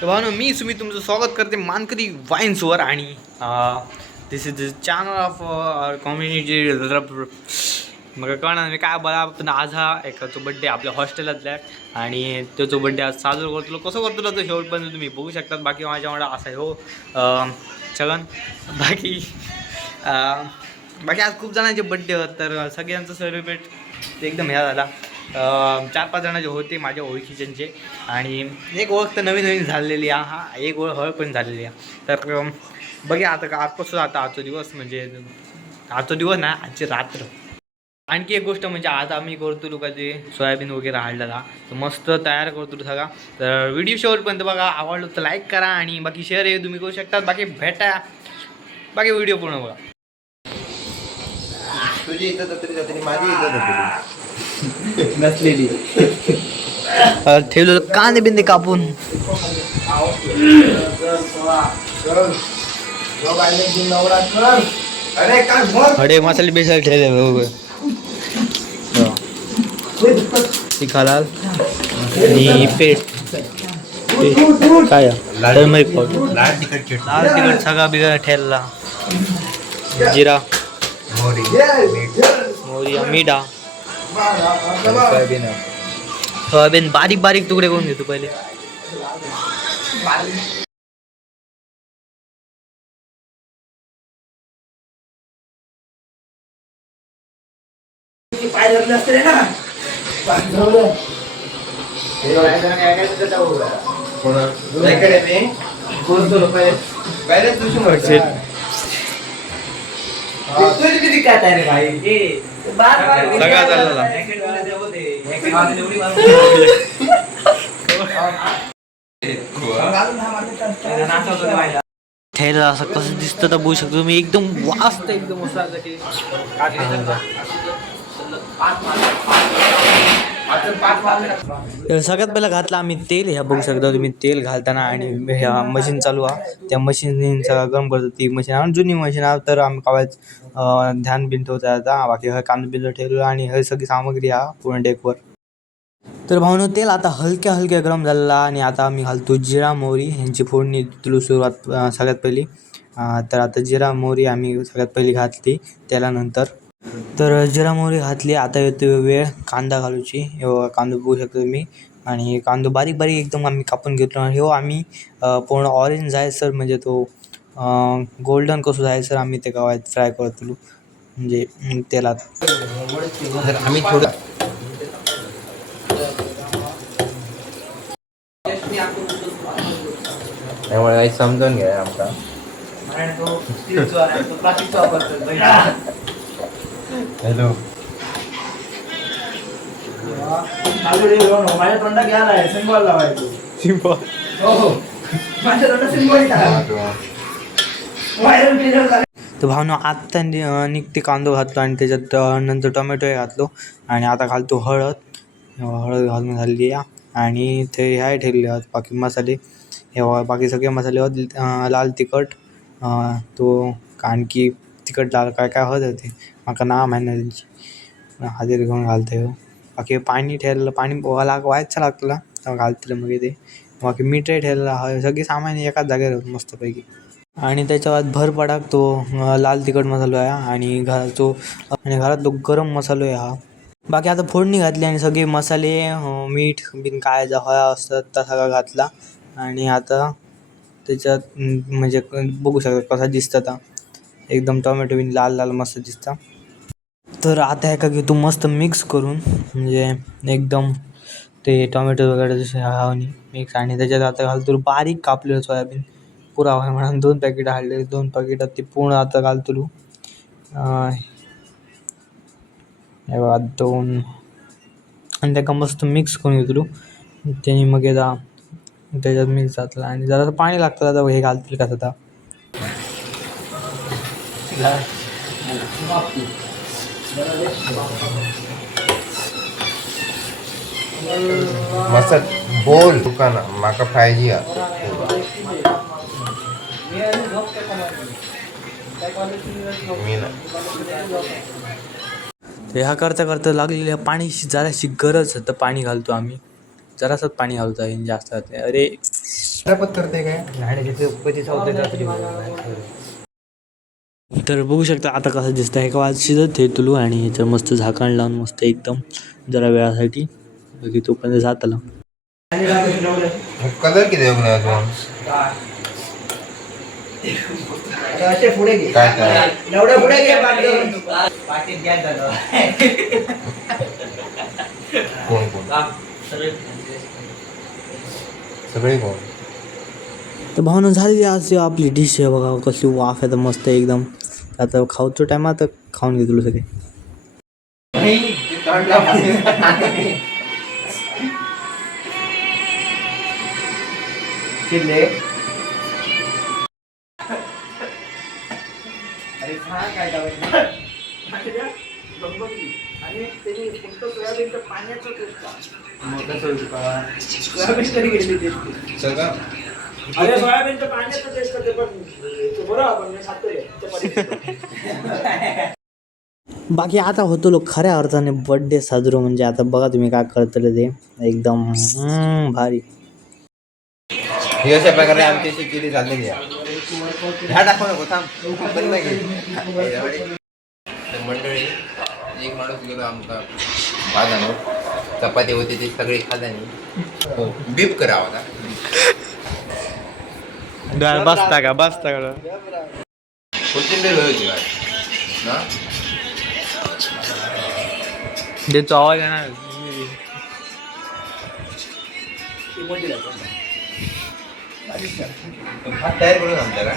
तर भावनो मी तुमचं स्वागत करते मानकरी वाईन्सवर आणि this is the channel of community. मग कळणार मी काय बघा पण आज हा एक तो बड्डे आपल्या हॉस्टेलातल्या आणि तो बड्डे आज साजरा करतो. कसं करतो तो शेवटपर्यंत तुम्ही बघू शकतात. बाकी माझ्याकडे असा हो छगन बाकी बाकी आज खूप जणांचे बड्डे होत तर सगळ्यांचं सेलिब्रेट एकदम ह्या झाला. 4-5 जणांचे होते माझ्या ओळखीच्यांचे आणि एक ओळख तर नवीन झालेली आहे. हा एक ओळख हळ पण झालेली आहे. तर बघा आता आजपासून आता आजचा दिवस म्हणजे आजचा दिवस ना आजची रात्र. आणखी एक गोष्ट म्हणजे आज आम्ही करतो लोकांचे सोयाबीन वगैरे हाडलेला तर मस्त तयार करतो सगळा. तर व्हिडिओ शेवटपर्यंत बघा. आवडलं तर लाईक करा आणि बाकी शेअर हे तुम्ही करू शकता. बाकी भेटा बाकी व्हिडिओ पूर्ण बघा. तुझी इथं तरी माझी इथं नसलेली ठेवलं कांदे बिंदे कापून अरे मसाले बेसाले ठेवले खालाल आणि पेट काय लाल तिखट सगळा बिगडा ठेवला. जिरा मोहरी मीठा सोयाबीन बारीक बारीक तुकडे करून घेतो पहिले. सगळा चालला ठेला असं कसं दिसतं तर बघू शकतो तुम्ही. एकदम वास्त एकदम सगळ्यात पहिला घातला आम्ही तेल. ह्या बघू शकता तुम्ही तेल घालताना आणि ह्या मशीन चालू आहे त्या मशीन सगळं गरम करतो. ती मशीन आणि जुनी मशीन आहे तर आम्ही कावायच ध्यान बिन ठेवता येतात. बाकी हे कांदा बिंद ठेवलं आणि हे सगळी सामग्री हा पूर्ण डेकवर. तर भावनो तेल आता हलक्या गरम झालेला आणि आता आम्ही घालतो जिरा मोहरी ह्यांची फोडणी दिली सुरुवात सगळ्यात पहिली. तर आता जिरा मोहरी आम्ही सगळ्यात पहिली घातली तेलानंतर. तर जिरा मोहरी घातली. आता येतो वेळ कांदा घालूची. कांदा बघू शकतो तुम्ही आणि कांदा बारीक एकदम आम्ही कापून घेतलो. आणि आम्ही पूर्ण ऑरेंज जायसर म्हणजे तो गोल्डन कसं जायसर आम्ही ते गावात फ्राय करतो म्हणजे तेलात. आम्ही थोडं त्यामुळे समजून घ्या आमचा हॅलो माझ्या तोंडात घ्या सिंबल लावायचो. सिंपल माझ्या तोंडात सिंबल तर भावना आत्ता निघते कांदो घातलो आणि त्याच्यात नंतर टोमॅटो घातलो आणि आता घालतो हळद घालून झालेली आहे. आणि ते ह्या ठेवले आहेत बाकी मसाले. हे बाकी सगळे मसाले लाल तिखट तो आणखी तिखट लाल काय होते माका नाव माहीत नाही त्यांची हाजीर घेऊन घालते. बाकी पाणी ठेवलेलं पाणी व्हायचं लागतं तेव्हा घालतील मग ते. बाकी मीठही ठेवलेलं हा सगळी सामान एकाच जागेवर मस्तपैकी. आणि त्याच्या भर पडाक तो लाल तिखट मसाला आहे आणि घरात तो गरम मसालो आहे हा. बाकी आता फोडणी घातली आणि सगळे मसाले मीठ बिन काय हवा असतात त्या सगळा घातला. आणि आता त्याच्यात म्हणजे बघू शकता कसा दिसतं आता एकदम टोमॅटो बिन लाल मस्त दिसतं. तर आता एका घेतो मस्त मिक्स करून म्हणजे एकदम ते टोमॅटो वगैरे जसे हवानी मिक्स. आणि त्याच्यात आता घालतो बारीक कापलेलं सोयाबीन पुरा हवा म्हणून 2 पॅकेट हाडले. 2 पॅकेटात ते पूर्ण आता घालतो हे बघा 2 आणि त्याला मस्त मिक्स करून घेतलो. त्याने मग एकदा त्याच्यात मिक्स घातला आणि जरा पाणी लागतं. आता हे घालतील का आता मस्त बोल दुकाना माका पाहिजे. मी ना ह्या करता लागलेल्या पाणीची जराशी गरज तर पाणी घालतो आम्ही. जरासंच पाणी घालतो आहे जास्त. अरे पत करते काय तर बघू शकता आता कसं दिसतं आहे का शिजत हे तुलू आणि ह्याच्यावर मस्त झाकण लावून मस्त एकदम जरा वेळासाठी बाकी तोपर्यंत जात आला. कलर किती अजून असे पुढे घे काय काय एवढ्या पुढे घे पाटीत घ्या झालं कोण कोण सगळे कोण तर भावना झाली आज आपली डिश आहे बघा कसली वाफ आहे तर मस्त एकदम. आता खाऊच्या टायमात खाऊन घे तुला सगळे. चिल्ले अरे काय आणि त्याने फक्त सोयाबीनचं पाण्याचं सोयाबीन कधी गेली सगळं अरे सोयाबीनचं पाण्याचं टेस्ट करते पण बरं आपण खातोय. बाकी आता होतो लोक खऱ्या अर्थाने बर्थडे साजरो म्हणजे आता बघा तुम्ही काय करतले ते एकदम भारी. ही अशा प्रकारे आमची अशी केली झालेली आहे. ह्या दाखव नको थांब पण नाही मंडळी एक माणूस गेलो आमका बाजानो चपाती होती ती सगळी खाल्ल्यानी बीप करावा बसता का बसता का कोथिंबीर होती ना देतो आवाज आहे ना. भात तयार करून आमच्या का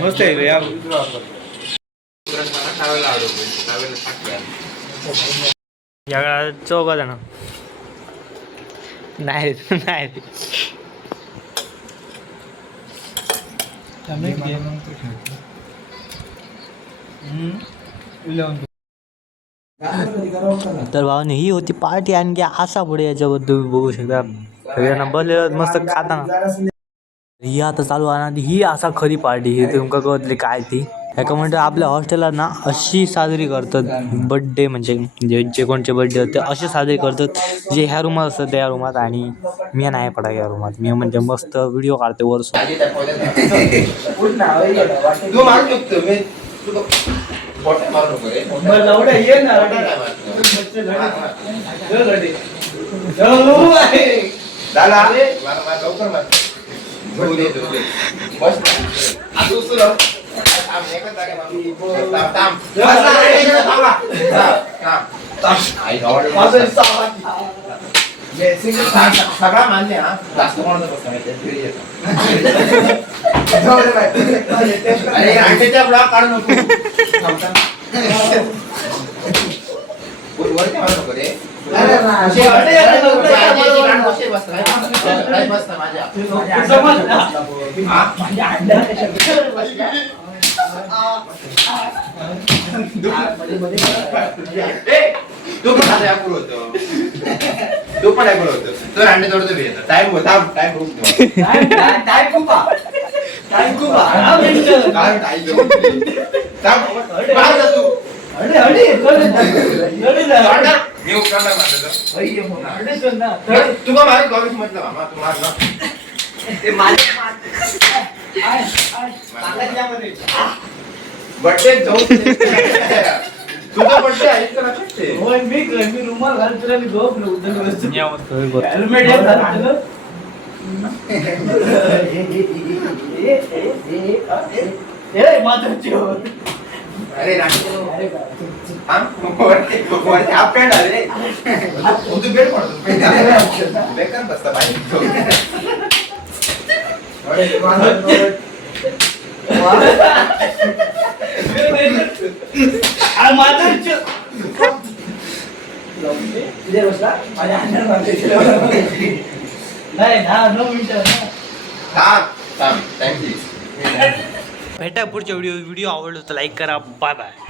मस्त आहे या खायला आवडतो या चौघा जण नाही नाही तर भावाने ही होती पार्टी आणखी असा पुढे याच्याबद्दल तुम्ही बघू शकता सगळ्यांना बसलेलं मस्त खाताना. ही आता चालू आहे ही असा खरी पार्टी ही तुमका कळतली काय ती एका म्हणतात आपल्या हॉस्टेलला ना अशी साजरी करतात बड्डे म्हणजे जे कोणचे बड्डे होते असे साजरे करतात जे ह्या रूमात असतात त्या रूमात. आणि मी नाही पडा या रूमात मी म्हणजे मस्त व्हिडिओ काढते वर्ष तू मारू शकतो मी बोटा मारू नको रे दादा लवकर मार बस आता उचल सगळा मान्य हा जास्त कोणाचं ब्लॉक काढू नको वर काय नको रे तू पण आता यापूर होतो तू पण यापूर होतो तर अंडे तोडतो बी येतं टाइम थांब टाइम तुला मारे गॉबिस म्हटलं मामा तू मार बर्थडे जाऊ तुझा बर्थडे आहे का होय मी रुमाल घालतो आणि झोपलो हेल्मेट घालतो ए माझा अरे हाफ पॅन्ट आले तू बेड पडतो बेकार बसता भेटा पुढच्या व्हिडिओ आवडलो तर लाईक करा. Bye bye.